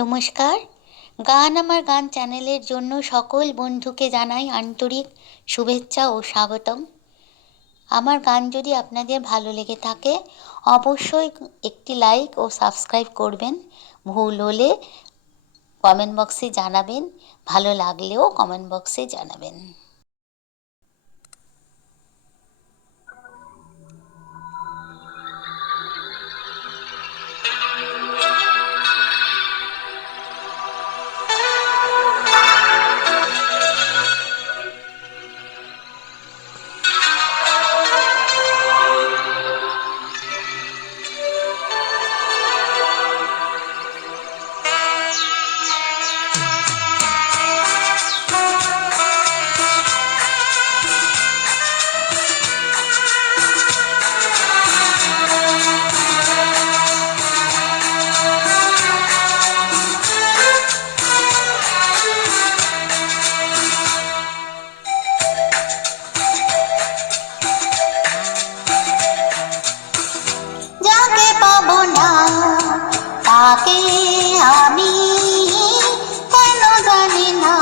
নমস্কার। গান আমার গান চ্যানেলের জন্য সকল বন্ধুকে জানাই আন্তরিক শুভেচ্ছা ও স্বাগতম। আমার গান যদি আপনাদের ভালো লেগে থাকে অবশ্যই একটি লাইক ও সাবস্ক্রাইব করবেন। ভুল হলে কমেন্ট বক্সে জানাবেন, ভালো লাগলেও কমেন্ট বক্সে জানাবেন। যাকে পাবো না তাকে আমি কেন জানি না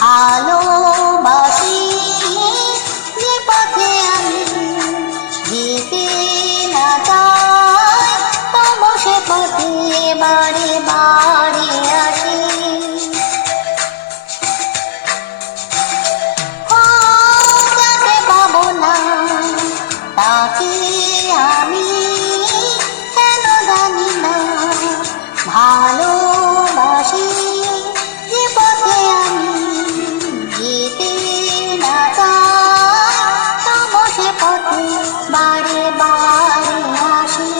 ভালোবাসি, যে পথে আমি যেতে না চাই তবু সে পথে বারে বারে আসি। যাকে পাবো না তাকে আমি কেন জানি না ভালোবাসি, যে পথে আমি যেতে না চাই তবু সে পথে বারে বারে আসি।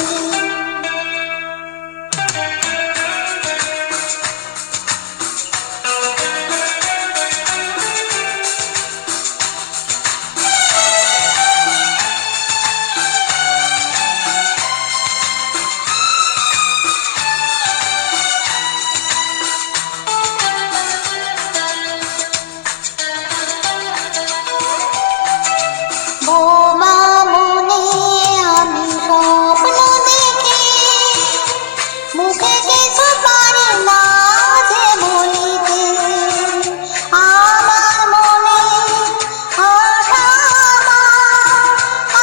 বোমা মনে আমি স্বপ্ন দেখি, মুখে কিছু পারি না যে বলিতে। আমার মনে আশা,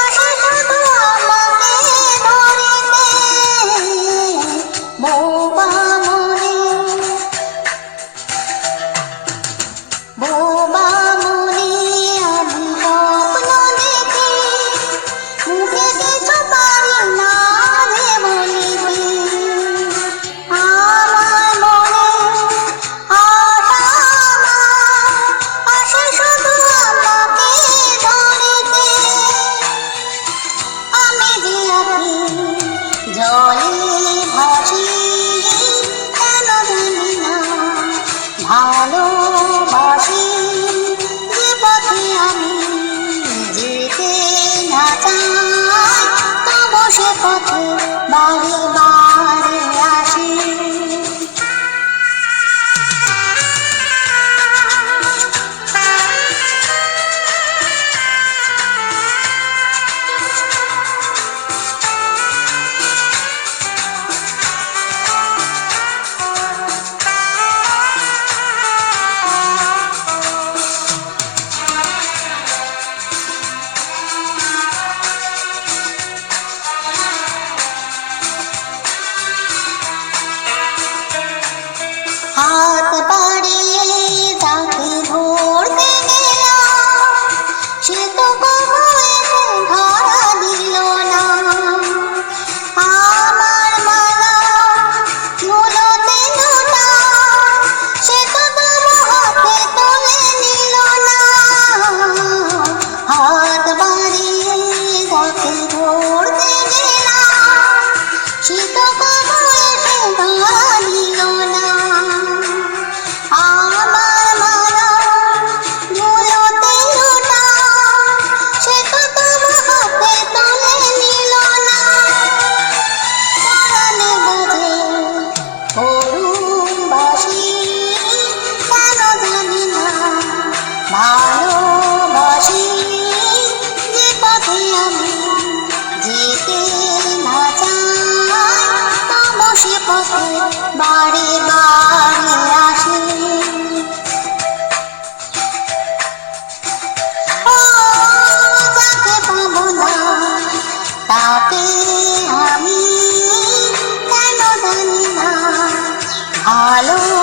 আশা শুধু আমাকে ধরিতে। বোমা মনে, বোমা মনে আমি স্বপ্ন দেখি, মুখে কিছু পারি না যে বলিতে। আমার মনে আশা, আশা শুধু আমাকে ধরিতে। আমি যে আছি জলে ভাসি, কেন জানি না ভালোবাসি, যে পথে আমি যেতে না চাই তবু সে পথে বারে বারে আসি। হাত বাড়িয়ে তাকে ধরতে গেলাম, সে তো কবু এসে ধরা দিল না। আমার মালা ধুলোতে লোটা, সে তো তবু হাতে তুলে নিল না। হাত বাড়িয়ে তাকে ধরতে গেলাম, সে তো কবু এসে ধরা দিল না। পথে বারে বারে আসে। ও যাকে পাবো না তাকে আমি কেন জানি না ভালো